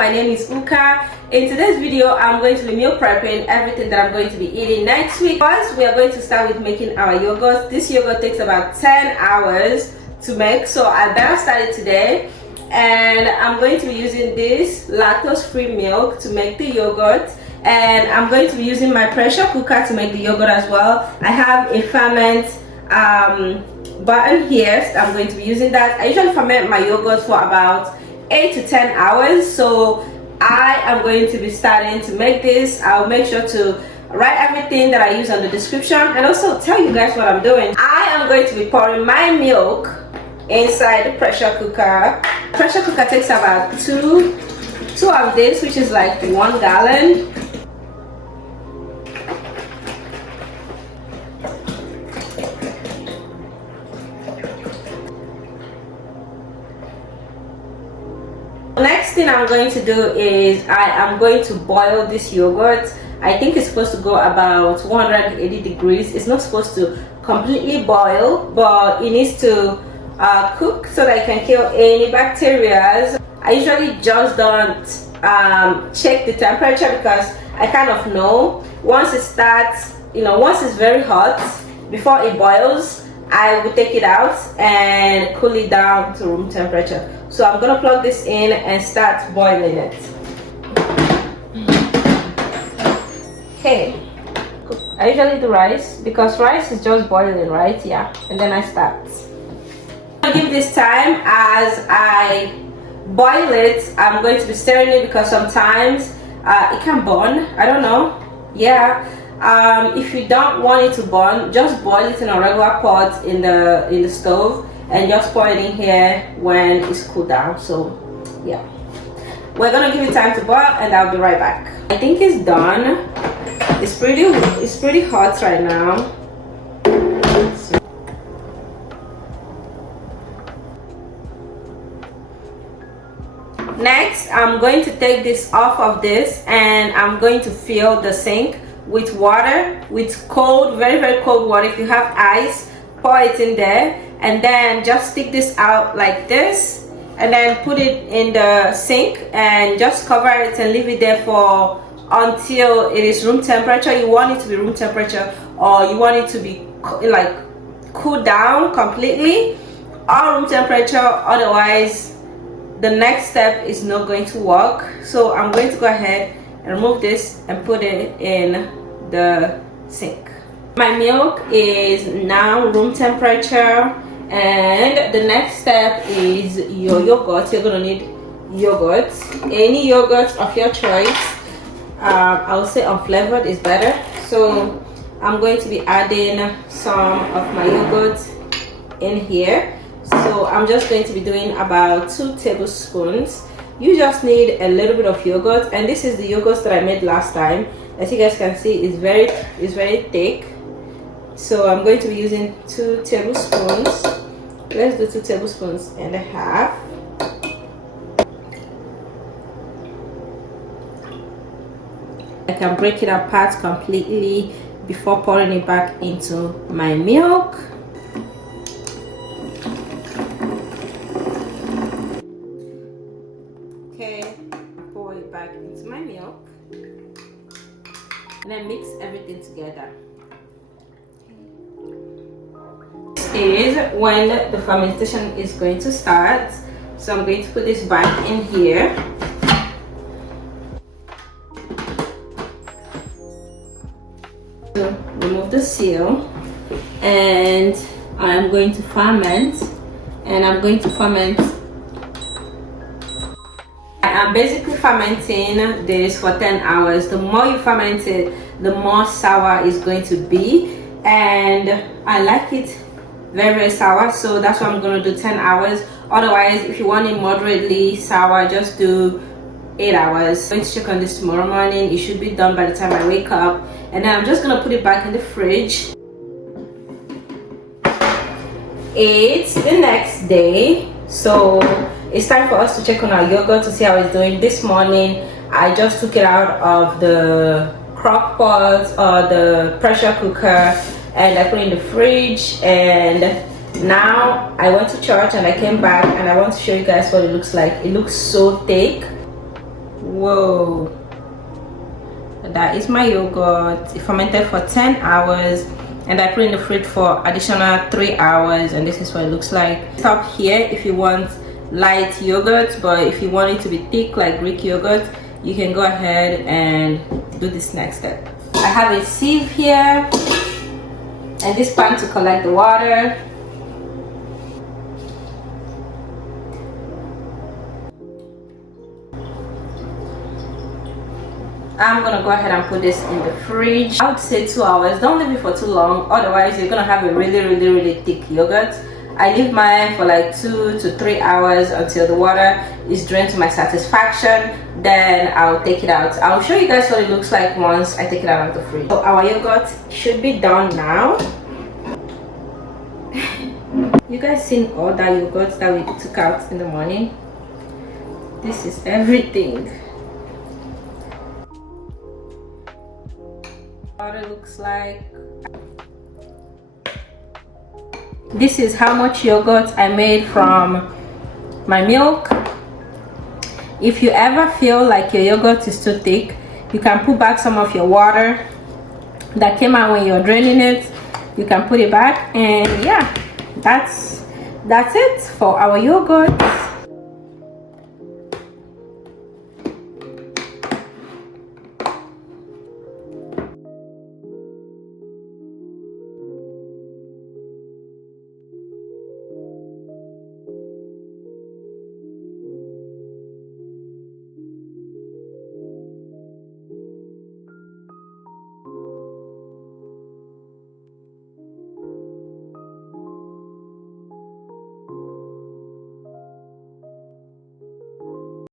my name is Uka. In today's video, I'm going to be meal prepping everything that I'm going to be eating next week. First, we are going to start with making our yogurt. This yogurt takes about 10 hours to make, so I better start it today. And I'm going to be using this lactose-free milk to make the yogurt. And I'm going to be using my pressure cooker to make the yogurt as well. I have a ferment button here, so I'm going to be using that. I usually ferment my yogurt for about 8 to 10 hours, so I am going to be starting to make this. I'll make sure to write everything that I use on the description and also tell you guys what I'm doing. I am going to be pouring my milk inside the pressure cooker. The pressure cooker takes about two of this, which is like 1 gallon. Next thing I'm going to do is I am going to boil this yogurt. I think it's supposed to go about 180 degrees. It's not supposed to completely boil, but it needs to cook so that it can kill any bacteria. I usually just don't check the temperature because I kind of know once it starts, once it's very hot, before it boils, I will take it out and cool it down to room temperature. So I'm gonna plug this in and start boiling it. Okay, I usually do rice because rice is just boiling, right? Yeah, and then I start. I'll give this time as I boil it. I'm going to be stirring it because sometimes it can burn. I don't know. Yeah. If you don't want it to burn, just boil it in a regular pot in the stove and just pour it in here when it's cooled down. So yeah, we're gonna give it time to boil and I'll be right back. I think it's done. It's pretty hot right now. Next, I'm going to take this off of this and I'm going to fill the sink with water, with cold, very cold water. If you have ice, pour it in there and then just stick this out like this and then put it in the sink and just cover it and leave it there for until it is room temperature. You want it to be room temperature or you want it to be like cool down completely or room temperature, otherwise the next step is not going to work. So I'm going to go ahead and remove this and put it in the sink. My milk is now room temperature and the next step is your yogurt. You're gonna need yogurt, any yogurt of your choice. I would say unflavored is better, so I'm going to be adding some of my yogurt in here. So I'm just going to be doing about 2 tablespoons. You just need a little bit of yogurt, and this is the yogurt that I made last time. As you guys can see, it's very thick. So I'm going to be using 2 tablespoons. Let's do 2 tablespoons and a half. I can break it apart completely before pouring it back into my milk. Okay, pour it back into my milk and then mix everything together. This is when the fermentation is going to start, so I'm going to put this back in here. So remove the seal and I'm going to ferment, and I'm going to ferment. I'm basically fermenting this for 10 hours. The more you ferment it, the more sour it's going to be, and I like it very sour, so that's why I'm going to do 10 hours. Otherwise, if you want it moderately sour, just do 8 hours. I'm going to check on this tomorrow morning. It should be done by the time I wake up, and then I'm just going to put it back in the fridge. It's the next day, so it's time for us to check on our yogurt to see how it's doing. This morning I just took it out of the crock pot or the pressure cooker and I put it in the fridge, and now I went to church and I came back and I want to show you guys what it looks like. It looks so thick. Whoa, that is my yogurt. It fermented for 10 hours and I put it in the fridge for additional 3 hours, and this is what it looks like. Stop here if you want light yogurt, but if you want it to be thick like Greek yogurt, you can go ahead and do this next step. I have a sieve here and this pan to collect the water. I'm gonna go ahead and put this in the fridge. I would say 2 hours. Don't leave it for too long, otherwise you're gonna have a really thick yogurt. I leave mine for like 2 to 3 hours until the water is drained to my satisfaction. Then I'll take it out. I'll show you guys what it looks like once I take it out of the fridge. So our yogurt should be done now. You guys seen all that yogurt that we took out in the morning? This is everything. What it looks like. This is how much yogurt I made from my milk. If you ever feel like your yogurt is too thick, you can put back some of your water that came out when you're draining it. You can put it back, and yeah, that's it for our yogurt.